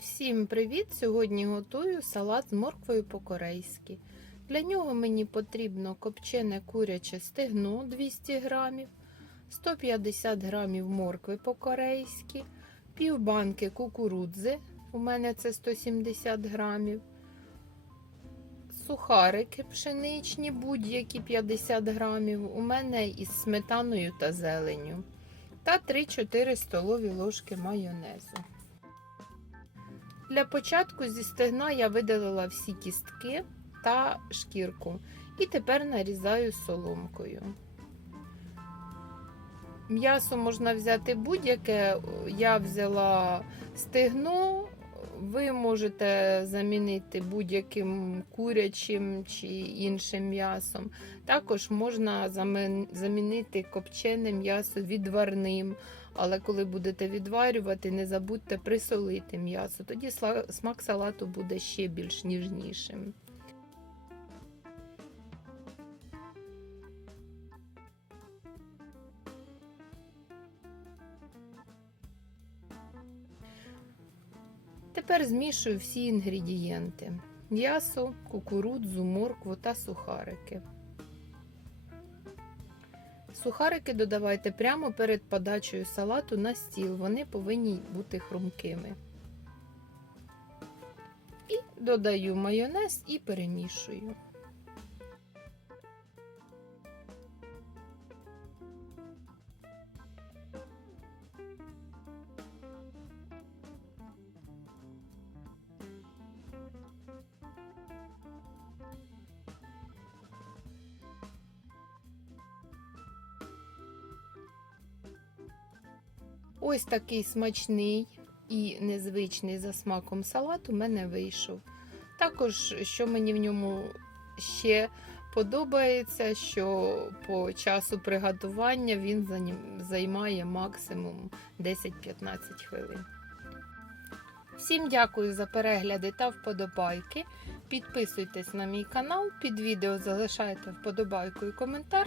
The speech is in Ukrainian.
Всім привіт! Сьогодні готую салат з морквою по-корейськи. Для нього мені потрібно копчене куряче стегно 200 грамів, 150 грамів моркви по-корейськи, пів банки кукурудзи, у мене це 170 грамів, сухарики пшеничні, будь-які 50 грамів, у мене із сметаною та зеленю, та 3-4 столові ложки майонезу. Для початку зі стегна я видалила всі кістки та шкірку. І тепер нарізаю соломкою. М'ясо можна взяти будь-яке. Я взяла стегно, ви можете замінити будь-яким курячим чи іншим м'ясом. Також можна замінити копчене м'ясо відварним. Але коли будете відварювати, не забудьте присолити м'ясо. Тоді смак салату буде ще більш ніжнішим. Тепер змішую всі інгредієнти: м'ясо, кукурудзу, моркву та сухарики. Сухарики додавайте прямо перед подачею салату на стіл, вони повинні бути хрумкими. І додаю майонез і перемішую. Ось такий смачний і незвичний за смаком салат у мене вийшов. Також, що мені в ньому ще подобається, що по часу приготування він займає максимум 10-15 хвилин. Всім дякую за перегляди та вподобайки. Підписуйтесь на мій канал, під відео залишайте вподобайку і коментар